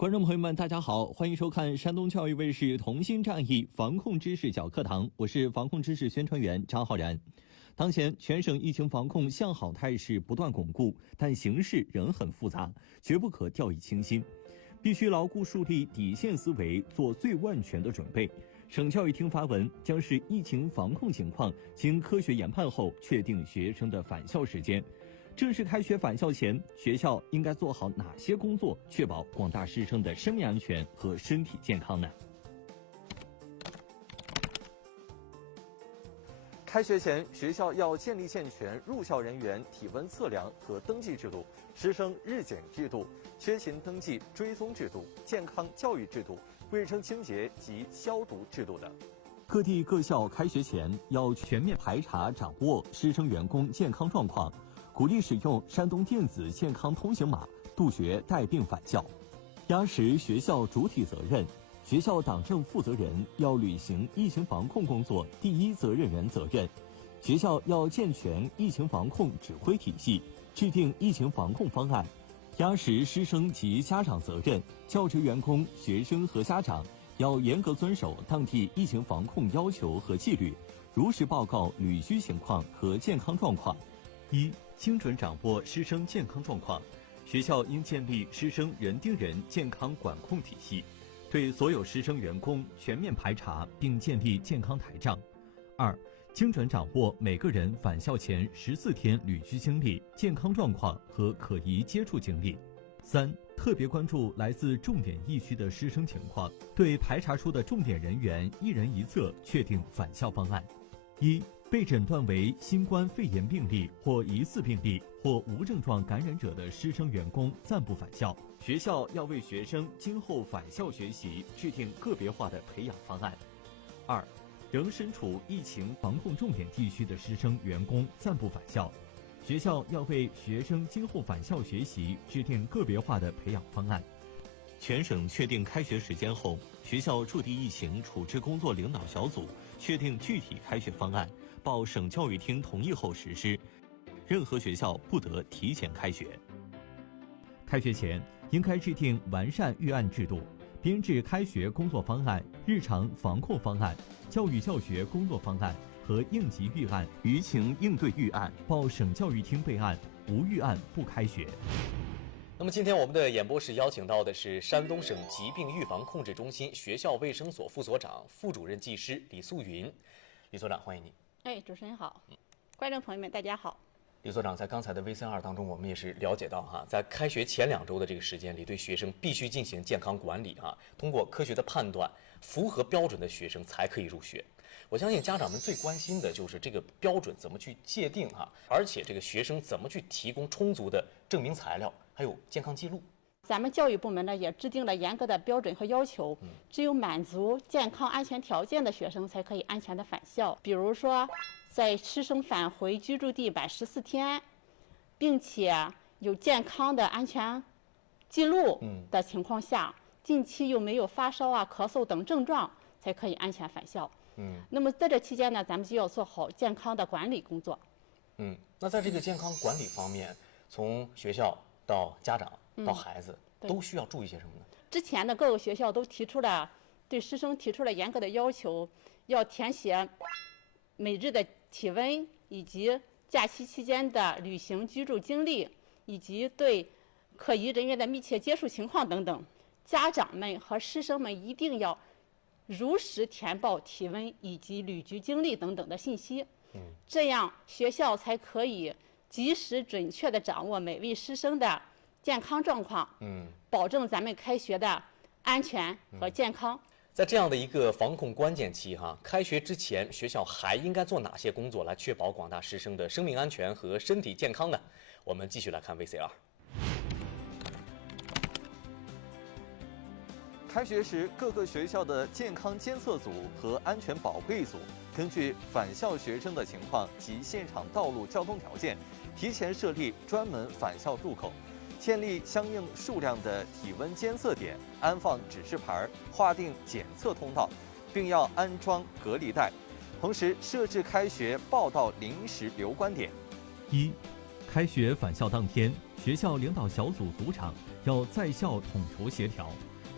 观众朋友们，大家好，欢迎收看山东教育卫视同心战役防控知识小课堂，我是防控知识宣传员张浩然。当前全省疫情防控向好态势不断巩固，但形势仍很复杂，绝不可掉以轻心，必须牢固树立底线思维，做最万全的准备。省教育厅发文，将是疫情防控情况经科学研判后确定学生的返校时间。正式开学返校前，学校应该做好哪些工作，确保广大师生的生命安全和身体健康呢？开学前，学校要建立健全入校人员体温测量和登记制度、师生日检制度、缺勤登记追踪制度、健康教育制度、卫生清洁及消毒制度等。各地各校开学前要全面排查掌握师生员工健康状况，鼓励使用山东电子健康通行码，杜绝带病返校。压实学校主体责任，学校党政负责人要履行疫情防控工作第一责任人责任。学校要健全疫情防控指挥体系，制定疫情防控方案，压实师生及家长责任。教职员工、学生和家长要严格遵守当地疫情防控要求和纪律，如实报告旅居情况和健康状况。一、精准掌握师生健康状况，学校应建立师生人盯人健康管控体系，对所有师生员工全面排查并建立健康台账。二、精准掌握每个人返校前14天旅居经历、健康状况和可疑接触经历。三、特别关注来自重点疫区的师生情况，对排查出的重点人员一人一策确定返校方案。一、被诊断为新冠肺炎病例或疑似病例或无症状感染者的师生员工暂不返校，学校要为学生今后返校学习制定个别化的培养方案。二、仍身处疫情防控重点地区的师生员工暂不返校，学校要为学生今后返校学习制定个别化的培养方案。全省确定开学时间后，学校驻地疫情处置工作领导小组确定具体开学方案，报省教育厅同意后实施。任何学校不得提前开学。开学前应该制定完善预案制度，编制开学工作方案、日常防控方案、教育教学工作方案和应急预案、舆情应对预案，报省教育厅备案，无预案不开学。那么今天我们的演播室邀请到的是山东省疾病预防控制中心学校卫生所副所长、副主任技师李素云。李所长，欢迎你。主持人好，观众朋友们大家好。李所长，在刚才的 VCR 当中，我们也是了解到在开学前2周的这个时间里，对学生必须进行健康管理通过科学的判断，符合标准的学生才可以入学。我相信家长们最关心的就是这个标准怎么去界定而且这个学生怎么去提供充足的证明材料，还有健康记录。咱们教育部门呢也制定了严格的标准和要求，只有满足健康安全条件的学生才可以安全的返校。比如说，在师生返回居住地满14天，并且有健康的安全记录的情况下，近期又没有发烧咳嗽等症状，才可以安全返校。那么在这期间呢，咱们就要做好健康的管理工作。那在这个健康管理方面，从学校到家长到孩子，都需要注意些什么呢？之前的各个学校都对师生提出了严格的要求，要填写每日的体温，以及假期期间的旅行居住经历，以及对可疑人员的密切接触情况等等。家长们和师生们一定要如实填报体温以及旅居经历等等的信息，这样学校才可以及时准确地掌握每位师生的健康状况，保证咱们开学的安全和健康。在这样的一个防控关键期开学之前，学校还应该做哪些工作来确保广大师生的生命安全和身体健康呢？我们继续来看 VCR。开学时，各个学校的健康监测组和安全保卫组根据返校学生的情况及现场道路交通条件，提前设立专门返校入口，建立相应数量的体温监测点，安放指示牌，划定检测通道，并要安装隔离带，同时设置开学报到临时留观点。一、开学返校当天，学校领导小组组长要在校统筹协调，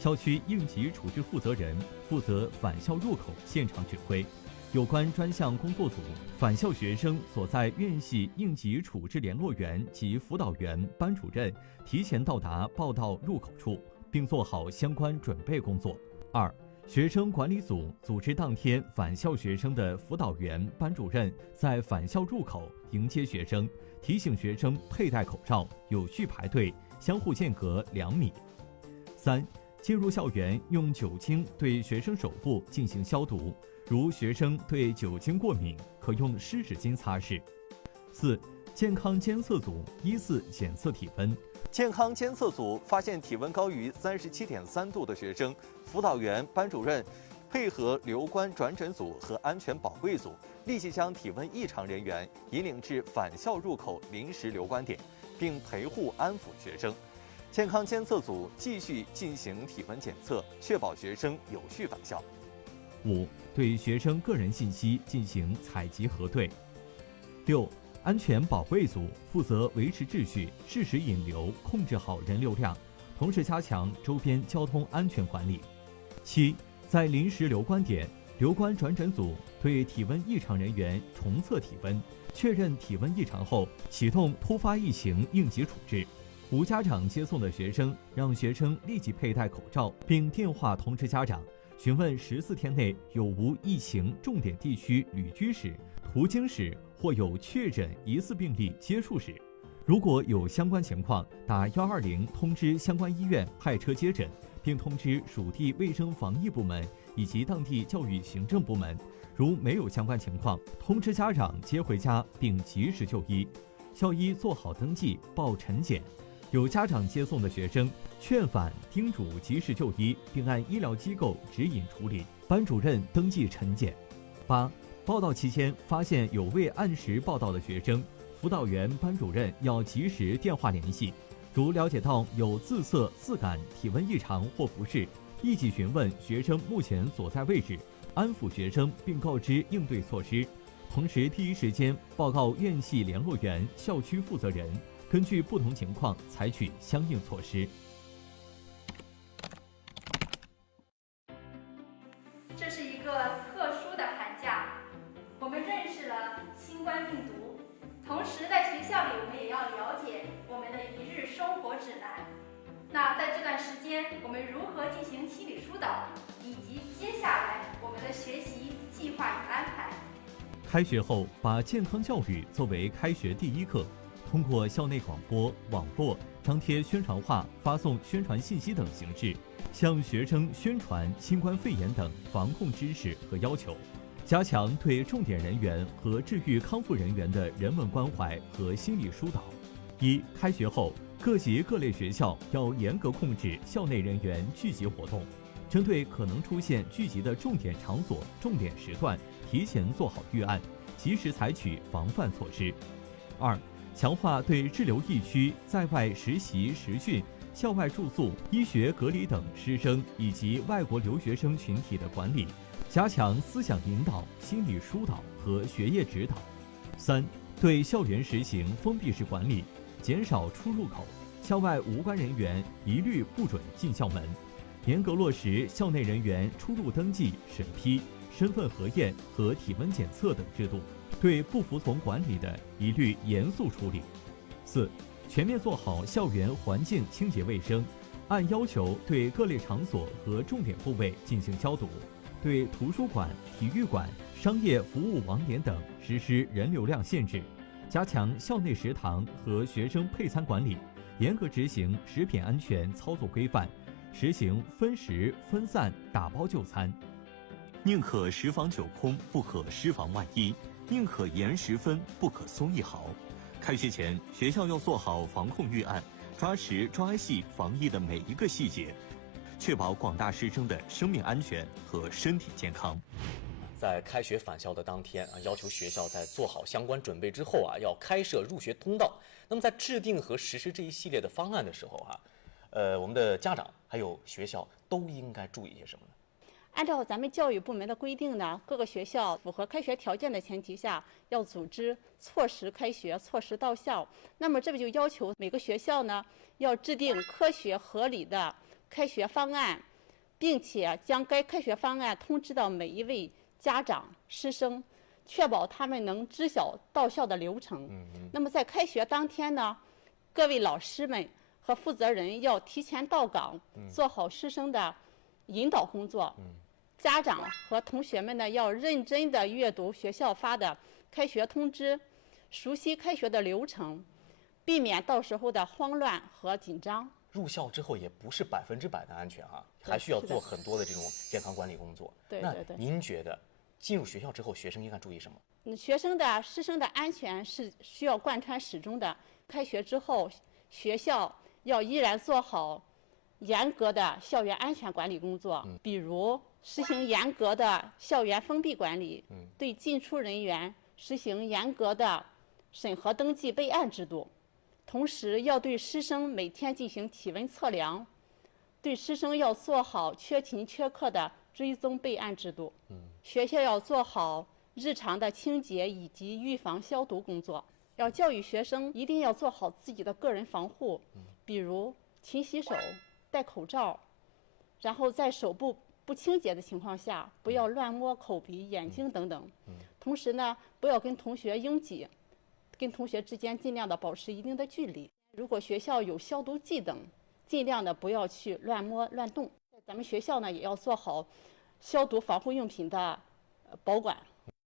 校区应急处置负责人负责返校入口现场指挥。有关专项工作组、返校学生所在院系应急处置联络员及辅导员、班主任提前到达报到入口处，并做好相关准备工作。2、学生管理组组织当天返校学生的辅导员、班主任在返校入口迎接学生，提醒学生佩戴口罩、有序排队、相互间隔2米。3、进入校园用酒精对学生手部进行消毒。如学生对酒精过敏，可用湿纸巾擦拭。4、健康监测组依次检测体温。健康监测组发现体温高于37.3度的学生，辅导员、班主任配合留观转诊组和安全保卫组，立即将体温异常人员引领至返校入口临时留观点，并陪护安抚学生。健康监测组继续进行体温检测，确保学生有序返校。5、对学生个人信息进行采集核对。6、安全保卫组负责维持秩序，适时引流，控制好人流量，同时加强周边交通安全管理。7、在临时留观点，留观转诊组对体温异常人员重测体温，确认体温异常后，启动突发疫情应急处置。无家长接送的学生，让学生立即佩戴口罩，并电话通知家长，询问14天内有无疫情重点地区旅居史、途经史或有确诊疑似病例接触史。如果有相关情况，打120通知相关医院派车接诊，并通知属地卫生防疫部门以及当地教育行政部门。如没有相关情况，通知家长接回家并及时就医。校医做好登记报晨检。有家长接送的学生，劝返叮嘱及时就医，并按医疗机构指引处理。班主任登记晨检。8、报到期间发现有未按时报到的学生，辅导员、班主任要及时电话联系。如了解到有自测、自感体温异常或不适，立即询问学生目前所在位置，安抚学生并告知应对措施。同时第一时间报告院系联络员、校区负责人，根据不同情况采取相应措施。这是一个特殊的寒假，我们认识了新冠病毒，同时在学校里我们也要了解我们的一日生活指南。那在这段时间，我们如何进行心理疏导，以及接下来我们的学习计划与安排。开学后，把健康教育作为开学第一课，通过校内广播、网络、张贴宣传画、发送宣传信息等形式，向学生宣传新冠肺炎等防控知识和要求，加强对重点人员和治愈康复人员的人文关怀和心理疏导。1、开学后，各级各类学校要严格控制校内人员聚集活动，针对可能出现聚集的重点场所、重点时段，提前做好预案，及时采取防范措施。2、强化对滞留疫区、在外实习实训、校外住宿、医学隔离等师生以及外国留学生群体的管理，加强思想引导、心理疏导和学业指导。3、对校园实行封闭式管理，减少出入口，校外无关人员一律不准进校门，严格落实校内人员出入登记、审批、身份核验和体温检测等制度，对不服从管理的一律严肃处理。4、全面做好校园环境清洁卫生，按要求对各类场所和重点部位进行消毒，对图书馆、体育馆、商业服务网点等实施人流量限制，加强校内食堂和学生配餐管理，严格执行食品安全操作规范，实行分时分散打包就餐。宁可10房9空，不可10房万一；宁可严10分，不可松1毫。开学前，学校要做好防控预案，抓实抓细防疫的每一个细节，确保广大师生的生命安全和身体健康。在开学返校的当天要求学校在做好相关准备之后要开设入学通道。那么在制定和实施这一系列的方案的时候我们的家长还有学校都应该注意些什么呢？按照咱们教育部门的规定呢，各个学校符合开学条件的前提下，要组织错时开学、错时到校。那么这就要求每个学校呢，要制定科学合理的开学方案，并且将该开学方案通知到每一位家长、师生，确保他们能知晓到校的流程。那么在开学当天呢，各位老师们和负责人要提前到岗，做好师生的引导工作。家长和同学们呢，要认真地阅读学校发的开学通知，熟悉开学的流程，避免到时候的慌乱和紧张。入校之后也不是100%的安全哈，还需要做很多的这种健康管理工作。那您觉得进入学校之后，学生应该注意什么？学生的师生的安全是需要贯穿始终的。开学之后，学校要依然做好严格的校园安全管理工作，比如实行严格的校园封闭管理，对进出人员实行严格的审核登记备案制度。同时要对师生每天进行体温测量，对师生要做好缺勤缺课的追踪备案制度。学校要做好日常的清洁以及预防消毒工作，要教育学生一定要做好自己的个人防护，比如勤洗手、戴口罩，然后在手部不清洁的情况下，不要乱摸口鼻、眼睛等等。同时呢，不要跟同学拥挤，跟同学之间尽量的保持一定的距离。如果学校有消毒剂等，尽量的不要去乱摸乱动。咱们学校呢，也要做好消毒防护用品的保管。